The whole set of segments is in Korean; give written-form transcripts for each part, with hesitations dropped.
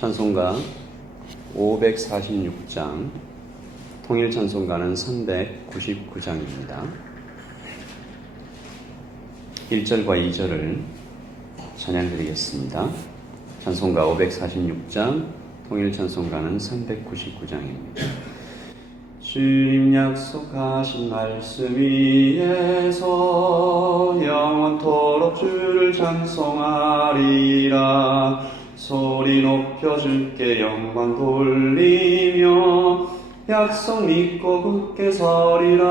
찬송가 546장, 통일 찬송가는 399장입니다. 1절과 2절을 찬양드리겠습니다. 찬송가 546장, 통일 찬송가는 399장입니다. 주님 약속하신 말씀 위에서 영원토록 주를 찬송하리라. 소리 높여 주께 영광 돌리며 약속 믿고 굳게 서리라.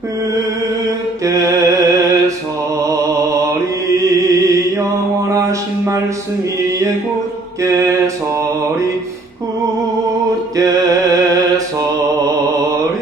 굳게 서리 영원하신 말씀 위에 굳게 서리. 굳게 서리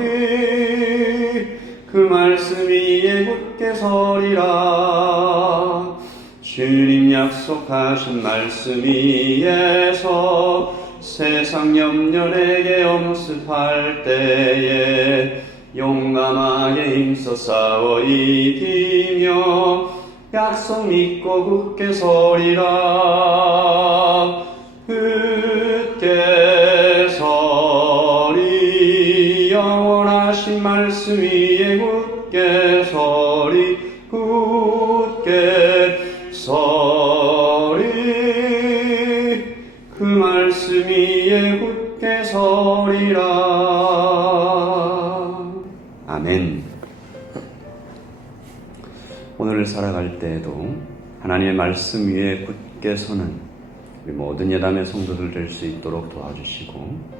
그 말씀 위에 굳게 서리라. 주님 약속하신 말씀 위에서 세상 염려 내게 엄습할 때에 용감하게 힘써 싸워 이기며 약속 믿고 굳게 서리라. 굳게 서리 영원하신 말씀 위에 굳게 서리. 굳게 서리 그 말씀 위에 굳게 서리라. 아멘. 오늘을 살아갈 때에도 하나님의 말씀 위에 굳게 서는 우리 모든 예담의 성도들 될 수 있도록 도와주시고,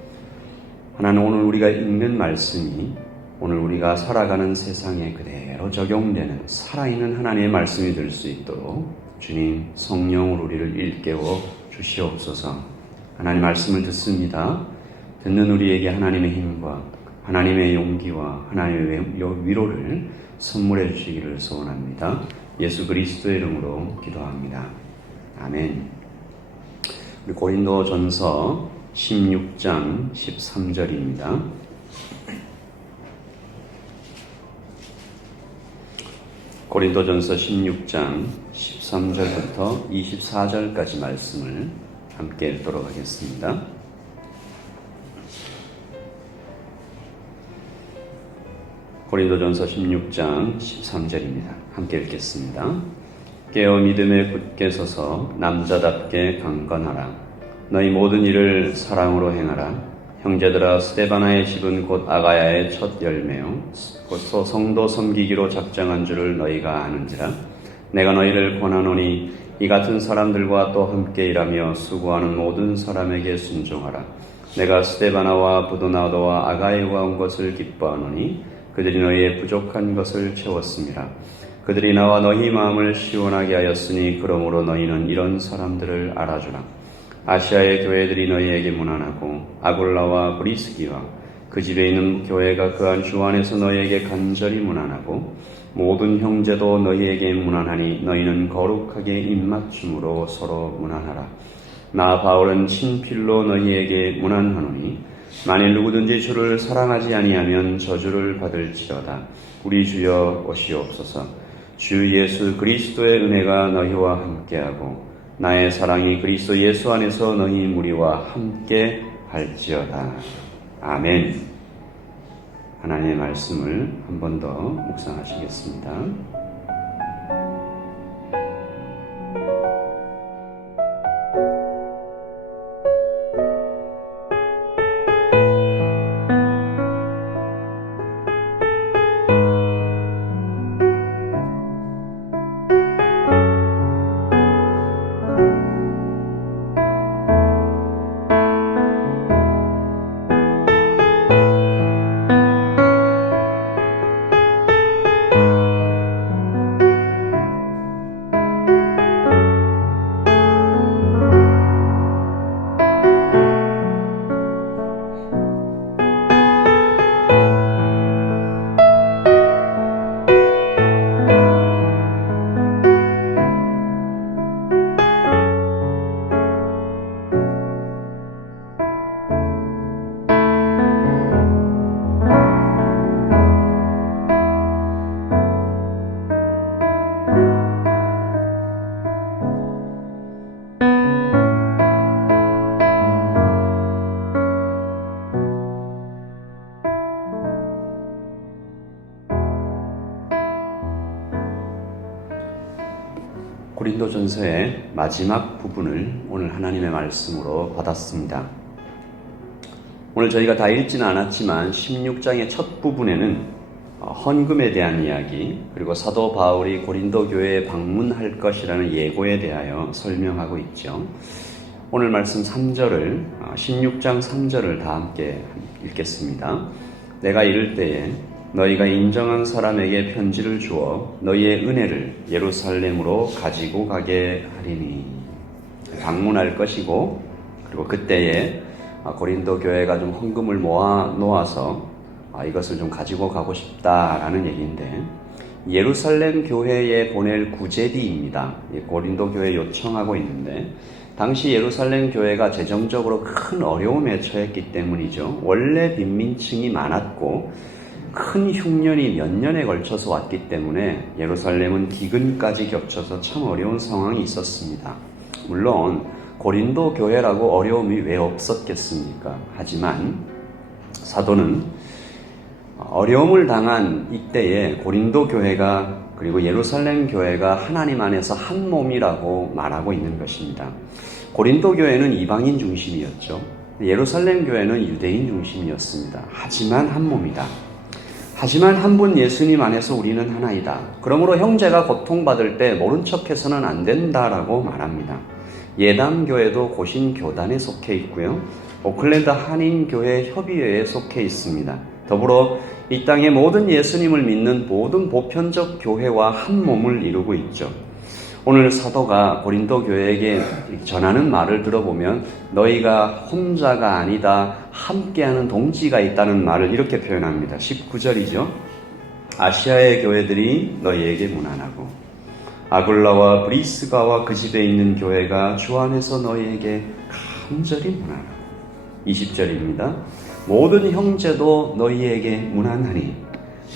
하나님 오늘 우리가 읽는 말씀이 오늘 우리가 살아가는 세상에 그대로 적용되는 살아있는 하나님의 말씀이 될 수 있도록 주님 성령으로 우리를 일깨워 주시옵소서. 하나님 말씀을 듣습니다. 듣는 우리에게 하나님의 힘과 하나님의 용기와 하나님의 위로를 선물해 주시기를 소원합니다. 예수 그리스도의 이름으로 기도합니다. 아멘. 우리 고린도전서 16장 13절입니다. 고린도전서 16장 13절부터 24절까지 말씀을 함께 읽도록 하겠습니다. 고린도전서 16장 13절입니다. 함께 읽겠습니다. 깨어 믿음에 굳게 서서 남자답게 강건하라. 너희 모든 일을 사랑으로 행하라. 형제들아, 스데바나의 집은 곧 아가야의 첫 열매요 곧 성도 섬기기로 작정한 줄을 너희가 아는지라. 내가 너희를 권하노니 이 같은 사람들과 또 함께 일하며 수고하는 모든 사람에게 순종하라. 내가 스데바나와 부도나도와 아가야와 온 것을 기뻐하노니 그들이 너희의 부족한 것을 채웠음이라. 그들이 나와 너희 마음을 시원하게 하였으니 그러므로 너희는 이런 사람들을 알아주라. 아시아의 교회들이 너희에게 문안하고 아굴라와 브리스기와 그 집에 있는 교회가 그 한 주 안에서 너희에게 간절히 문안하고 모든 형제도 너희에게 문안하니 너희는 거룩하게 입맞춤으로 서로 문안하라. 나 바울은 친필로 너희에게 문안하노니 만일 누구든지 주를 사랑하지 아니하면 저주를 받을지어다. 우리 주여 오시옵소서. 주 예수 그리스도의 은혜가 너희와 함께하고 나의 사랑이 그리스도 예수 안에서 너희 무리와 함께 할지어다. 아멘. 하나님의 말씀을 한 번 더 묵상하시겠습니다. 전서의 마지막 부분을 오늘 하나님의 말씀으로 받았습니다. 오늘 저희가 다 읽지는 않았지만 16장의 첫 부분에는 헌금에 대한 이야기, 그리고 사도 바울이 고린도 교회에 방문할 것이라는 예고에 대하여 설명하고 있죠. 오늘 말씀 3절을 16장 3절을 다 함께 읽겠습니다. 내가 이를 때에 너희가 인정한 사람에게 편지를 주어 너희의 은혜를 예루살렘으로 가지고 가게 하리니. 방문할 것이고, 그리고 그때에 고린도 교회가 좀 헌금을 모아 놓아서 이것을 좀 가지고 가고 싶다라는 얘기인데, 예루살렘 교회에 보낼 구제비입니다. 고린도 교회 요청하고 있는데, 당시 예루살렘 교회가 재정적으로 큰 어려움에 처했기 때문이죠. 원래 빈민층이 많았고 큰 흉년이 몇 년에 걸쳐서 왔기 때문에 예루살렘은 기근까지 겹쳐서 참 어려운 상황이 있었습니다. 물론 고린도 교회라고 어려움이 왜 없었겠습니까? 하지만 사도는 어려움을 당한 이때에 고린도 교회가, 그리고 예루살렘 교회가 하나님 안에서 한 몸이라고 말하고 있는 것입니다. 고린도 교회는 이방인 중심이었죠. 예루살렘 교회는 유대인 중심이었습니다. 하지만 한 몸이다. 하지만 한 분 예수님 안에서 우리는 하나이다. 그러므로 형제가 고통받을 때 모른 척해서는 안 된다라고 말합니다. 예담교회도 고신교단에 속해 있고요. 오클랜드 한인교회 협의회에 속해 있습니다. 더불어 이 땅의 모든 예수님을 믿는 모든 보편적 교회와 한 몸을 이루고 있죠. 오늘 사도가 고린도 교회에게 전하는 말을 들어보면 너희가 혼자가 아니다, 함께하는 동지가 있다는 말을 이렇게 표현합니다. 19절이죠. 아시아의 교회들이 너희에게 문안하고 아굴라와 브리스가와 그 집에 있는 교회가 주 안에서 너희에게 간절히 문안하고. 20절입니다. 모든 형제도 너희에게 문안하니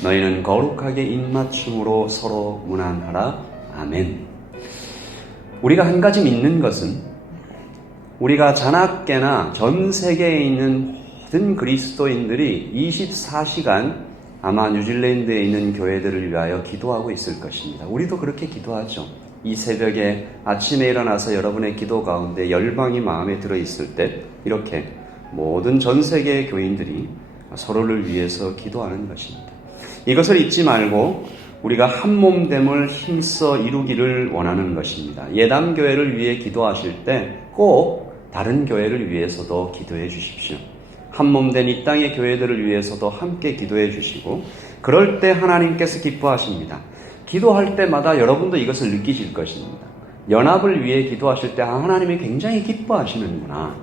너희는 거룩하게 입맞춤으로 서로 문안하라. 아멘. 우리가 한 가지 믿는 것은 우리가 자나깨나 전 세계에 있는 모든 그리스도인들이 24시간 아마 뉴질랜드에 있는 교회들을 위하여 기도하고 있을 것입니다. 우리도 그렇게 기도하죠. 이 새벽에 아침에 일어나서 여러분의 기도 가운데 열방이 마음에 들어있을 때 이렇게 모든 전 세계의 교인들이 서로를 위해서 기도하는 것입니다. 이것을 잊지 말고 우리가 한 몸됨을 힘써 이루기를 원하는 것입니다. 예담교회를 위해 기도하실 때 꼭 다른 교회를 위해서도 기도해 주십시오. 한 몸된 이 땅의 교회들을 위해서도 함께 기도해 주시고, 그럴 때 하나님께서 기뻐하십니다. 기도할 때마다 여러분도 이것을 느끼실 것입니다. 연합을 위해 기도하실 때 하나님이 굉장히 기뻐하시는구나.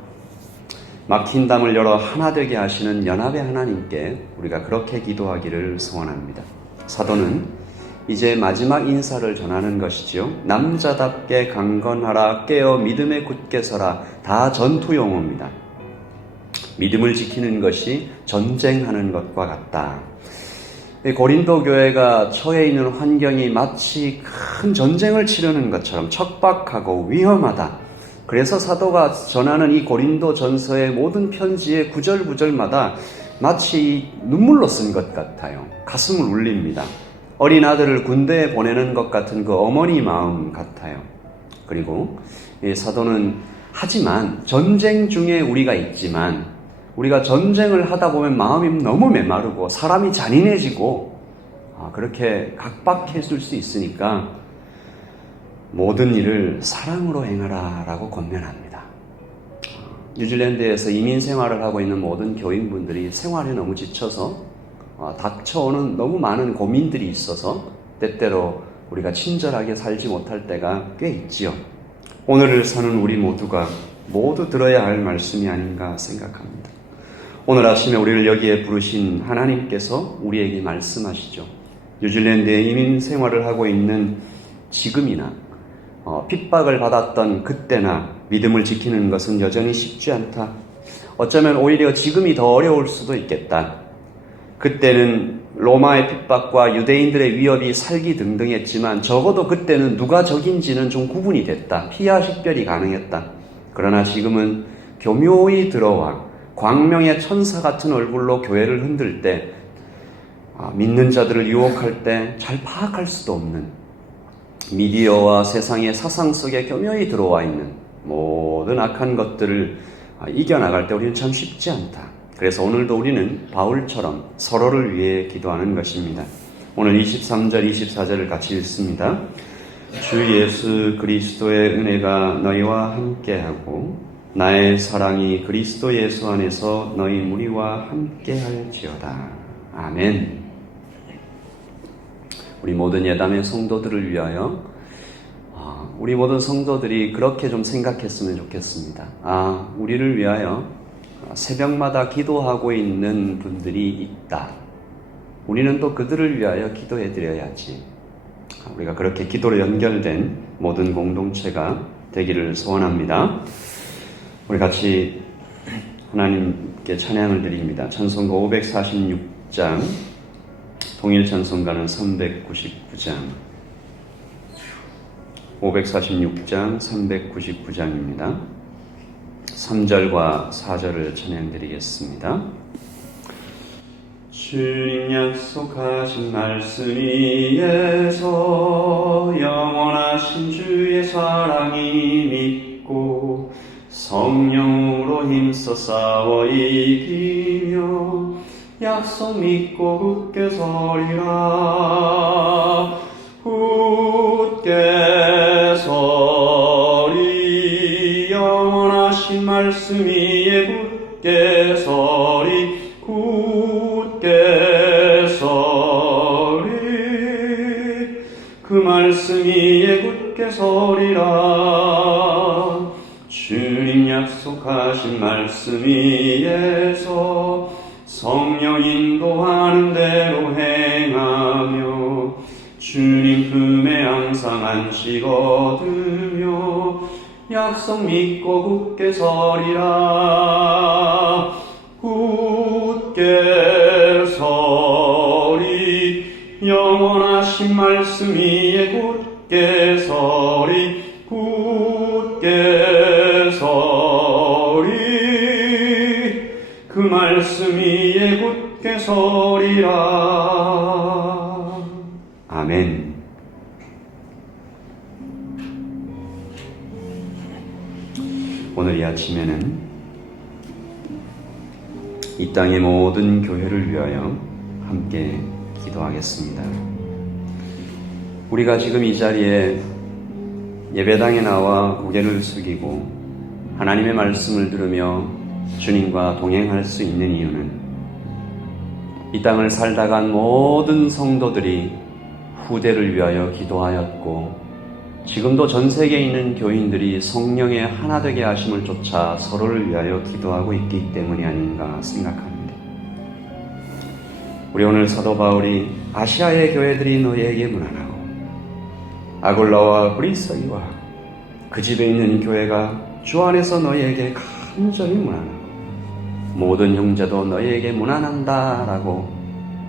막힌 담을 열어 하나 되게 하시는 연합의 하나님께 우리가 그렇게 기도하기를 소원합니다. 사도는 이제 마지막 인사를 전하는 것이죠. 남자답게 강건하라, 깨어 믿음에 굳게 서라. 다 전투 용어입니다. 믿음을 지키는 것이 전쟁하는 것과 같다. 고린도 교회가 처해 있는 환경이 마치 큰 전쟁을 치르는 것처럼 척박하고 위험하다. 그래서 사도가 전하는 이 고린도 전서의 모든 편지의 구절구절마다 마치 눈물로 쓴 것 같아요. 가슴을 울립니다. 어린 아들을 군대에 보내는 것 같은 그 어머니 마음 같아요. 그리고 이 사도는 하지만 전쟁 중에 우리가 있지만 우리가 전쟁을 하다 보면 마음이 너무 메마르고 사람이 잔인해지고 그렇게 각박해질 수 있으니까 모든 일을 사랑으로 행하라 라고 권면합니다. 뉴질랜드에서 이민 생활을 하고 있는 모든 교인분들이 생활에 너무 지쳐서 닥쳐오는 너무 많은 고민들이 있어서 때때로 우리가 친절하게 살지 못할 때가 꽤 있지요. 오늘을 사는 우리 모두가 모두 들어야 할 말씀이 아닌가 생각합니다. 오늘 아침에 우리를 여기에 부르신 하나님께서 우리에게 말씀하시죠. 뉴질랜드에 이민 생활을 하고 있는 지금이나 핍박을 받았던 그때나 믿음을 지키는 것은 여전히 쉽지 않다. 어쩌면 오히려 지금이 더 어려울 수도 있겠다. 그때는 로마의 핍박과 유대인들의 위협이 살기등등했지만 적어도 그때는 누가 적인지는 좀 구분이 됐다. 피하 식별이 가능했다. 그러나 지금은 교묘히 들어와 광명의 천사 같은 얼굴로 교회를 흔들 때, 믿는 자들을 유혹할 때 잘 파악할 수도 없는 미디어와 세상의 사상 속에 교묘히 들어와 있는 모든 악한 것들을 이겨나갈 때 우리는 참 쉽지 않다. 그래서 오늘도 우리는 바울처럼 서로를 위해 기도하는 것입니다. 오늘 23절, 24절을 같이 읽습니다. 주 예수 그리스도의 은혜가 너희와 함께하고 나의 사랑이 그리스도 예수 안에서 너희 무리와 함께할지어다. 아멘. 우리 모든 예담의 성도들을 위하여 우리 모든 성도들이 그렇게 좀 생각했으면 좋겠습니다. 우리를 위하여 새벽마다 기도하고 있는 분들이 있다. 우리는 또 그들을 위하여 기도해 드려야지. 우리가 그렇게 기도로 연결된 모든 공동체가 되기를 소원합니다. 우리 같이 하나님께 찬양을 드립니다. 찬송가 546장, 동일 찬송가는 399장, 546장 399장입니다. 3절과 4절을 찬양드리겠습니다. 주님 약속하신 말씀 위에서 영원하신 주의 사랑이 믿고 성령으로 힘써 싸워 이기며 약속 믿고 굳게 서리라. 굳게 서리 영원하신 말씀 위에 굳게 서리. 굳게 서리 그 말씀 위에 굳게 서리라. 주님 약속하신 말씀 위에서 성령 인도하는 대로 행하며 주님 품에 항상 안식 얻으며 약속 믿고 굳게 서리라. 굳게 서리 영원하신 말씀 위에 굳게 서리. 굳게 서리 그 말씀 위에 굳게 서리라. 아멘. 오늘 이 아침에는 이 땅의 모든 교회를 위하여 함께 기도하겠습니다. 우리가 지금 이 자리에 예배당에 나와 고개를 숙이고 하나님의 말씀을 들으며 주님과 동행할 수 있는 이유는 이 땅을 살다간 모든 성도들이 후대를 위하여 기도하였고 지금도 전 세계에 있는 교인들이 성령의 하나 되게 하심을 쫓아 서로를 위하여 기도하고 있기 때문이 아닌가 생각합니다. 우리 오늘 사도 바울이 아시아의 교회들이 너희에게 문안하고 아골라와 브리스기와 그 집에 있는 교회가 주 안에서 너희에게 간절히 문안하고 모든 형제도 너희에게 문안한다 라고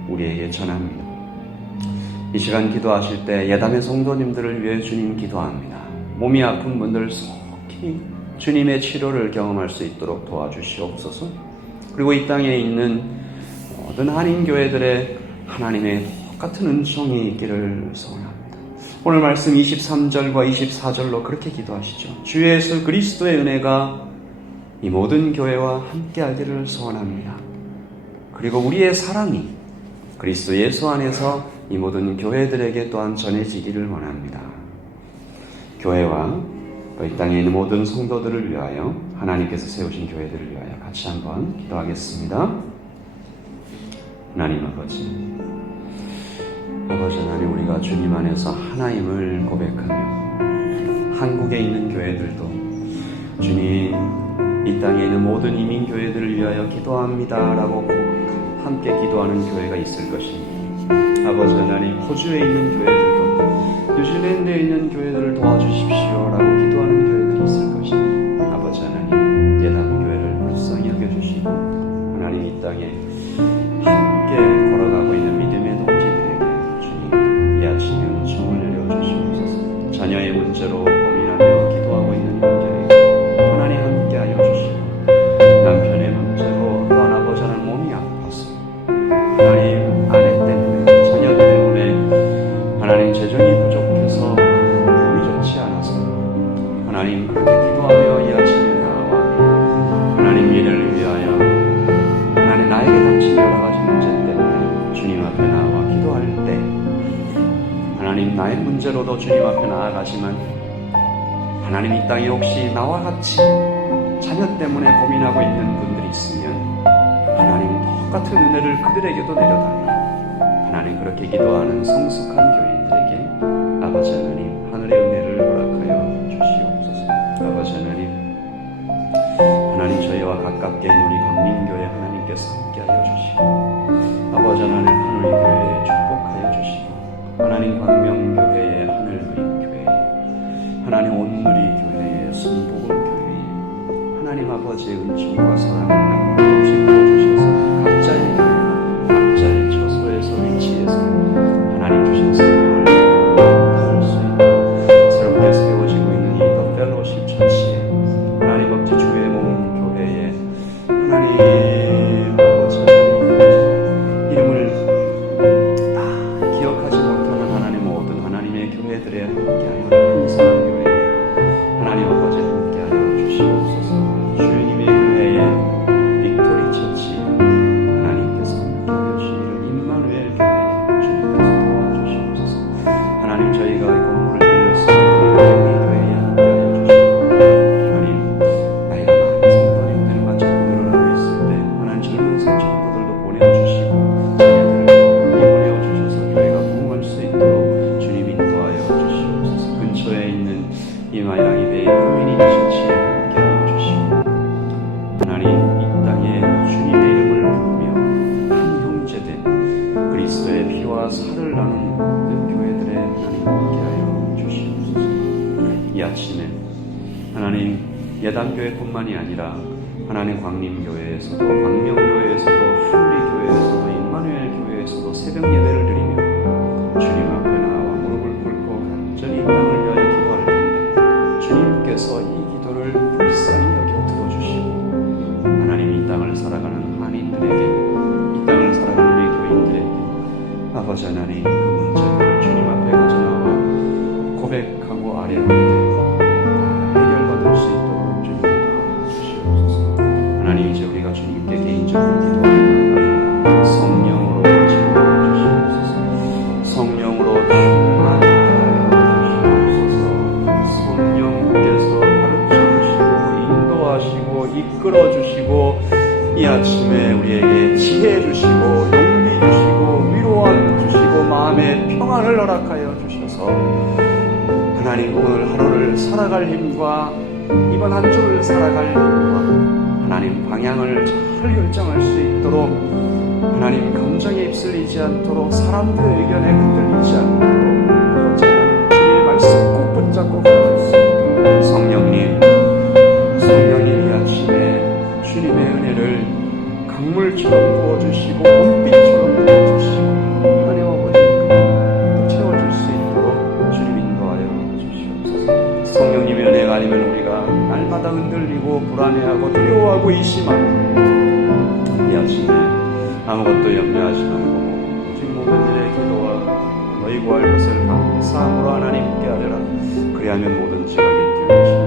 우리에게 전합니다. 이 시간 기도하실 때 예담의 성도님들을 위해 주님 기도합니다. 몸이 아픈 분들 속히 주님의 치료를 경험할 수 있도록 도와주시옵소서. 그리고 이 땅에 있는 모든 한인교회들의 하나님의 똑같은 은총이 있기를 소원합니다. 오늘 말씀 23절과 24절로 그렇게 기도하시죠. 주 예수 그리스도의 은혜가 이 모든 교회와 함께하기를 소원합니다. 그리고 우리의 사랑이 그리스도 예수 안에서 이 모든 교회들에게 또한 전해지기를 원합니다. 교회와 또 이 땅에 있는 모든 성도들을 위하여 하나님께서 세우신 교회들을 위하여 같이 한번 기도하겠습니다. 하나님 아버지 하나님, 우리가 주님 안에서 하나님을 고백하며 한국에 있는 교회들도 주님 이 땅에 있는 모든 이민교회들을 위하여 기도합니다 라고 함께 기도하는 교회가 있을 것입니다. 아버지 하나님, 호주에 있는 교회들도 뉴질랜드에 있는 교회들을 도와주십시오 라고 기도하는 교회들이 있을 것입니다. 아버지 하나님, 예담 교회를 불쌍히 여겨주시고 하나님 이 땅에 함께 걸어가고 있는 믿음의 동지들에게 주님 이 아침에 은총을 내려주시옵소서. 자녀의 문제로 고민하며 기도하고 있는 형제에게 하나님 함께하여 주시고 남편의 문제로 또한 아버지 하나님 몸이 아파서 하나님 아내 때문에 자녀들 때문에 하나님 재정이 부족해서 현재로도 주님 앞에 나아가지만 하나님 이 땅에 혹시 나와 같이 자녀 때문에 고민하고 있는 분들이 있으면 하나님 똑같은 은혜를 그들에게도 내려달라. 하나님 그렇게 기도하는 성숙한 교인들에게 아버지 하나님 하늘의 은혜를 허락하여 주시옵소서. 아버지 하나님 저희와 가깝게 있는 우리 광림교회 하나님께서 함께하여 주시고 아버지 하나님 하늘교회에 축복하여 주시고 하나님 광명교회의 하늘그림교회 하나님 온누리교회의 순복음교회 하나님 아버지의 은총과 사랑을 남김없이 부어주셔서 각자의 교회가 각자의 처소에서 위치에서 하나님 주신 성령을 받을 수 있고 새롭게 세워지고 있는 이 더 펠로십 처치에 하나님 아버지 주의 몸 교회에 하나님 아버지 하나님 이름을 다 기억하지 못하는 하나님 모든 하나님의 교회들에 함께하여 풍성한 교회에 하나님 아버지 함께하여 주시옵소서. 주님의 교회에 빅토리 처치 하나님께서 함께하여 주시기를 임마누엘 교회에 주님께서 도와주시옵소서. 하나님 저희가 이 건물을 빌렸습니다. 이 교회에 함께하여 주시고 하나님 나이가 많은 성도님들만 자꾸 늘어나고 있을 때 하나님 젊은 성도들도 보내주시고 자녀들을 보내주셔서 교회가 부흥할 수 있도록 주님 인도하여 주시옵소서. 근처에 있는 이마양 이베이 커뮤니티 처치에 함께하여 주시고 하나님 이 땅에 주님의 이름을 부르며 한 형제된 그리스도의 피와 살을 나눈 모든 교회들의 하나님 함께하여 주시옵소서. 이 아침에 하나님 예단교회뿐만이 아니라 하나님 광림교회에서도 광명교회에서도 하늘교회에서도 임마누엘 교회에서도 새벽 예배를 드리며 주님 앞에 나와 무릎을 꿇고 간절히 이 땅을 위하여 기도할 텐데 주님께서 이 기도를 불쌍히 여겨 들어주시고 하나님 이 땅을 살아가는 한인들에게 이 땅을 살아가는 우리 교인들에게 아버지 하나님 그 문제들을 주님 앞에 가져나와 고백하고 아뢰는데 해결받을 수 있도록 주님 도와주시옵소서. 하나님 이제 우리가 주님께 개인적으로 기도하며 성령으로 충만해 주시옵소서. 성령으로 충만하여 주시옵소서. 성령께서 가르쳐 주시고 인도하시고 이끌어 주시고 이 아침에 우리에게 지혜 주시고 용기 주시고 위로함 주시고 마음의 평안을 허락하여 주셔서 하나님 오늘 하루를 살아갈 힘과 이번 한 주를 살아갈 힘과 하나님 방향을 잘 결정할 수 있도록 하나님 감정에 휩쓸리지 않도록 사람들의 의견에 흔들리지 않도록 아버지 하나님 주의 말씀 꼭 붙잡고 가겠습니다. 성령님 이 아침에 주님의 은혜를 강물처럼 부어주시고 봄빛처럼 부어주시고 하나님 아버지 또 채워줄 수 있도록 주님 인도하여 주시옵소서. 성령님의 은혜가 아니면 우리가 날마다 흔들리고 불안해하고 두려워하고 의심하고 이 아침에 아무것도 염려하지 말고 오직 모든 일에 기도와 너희 구할 것을 감사함으로 하나님께 아뢰라. 그리하면 뭐든지 하겠다.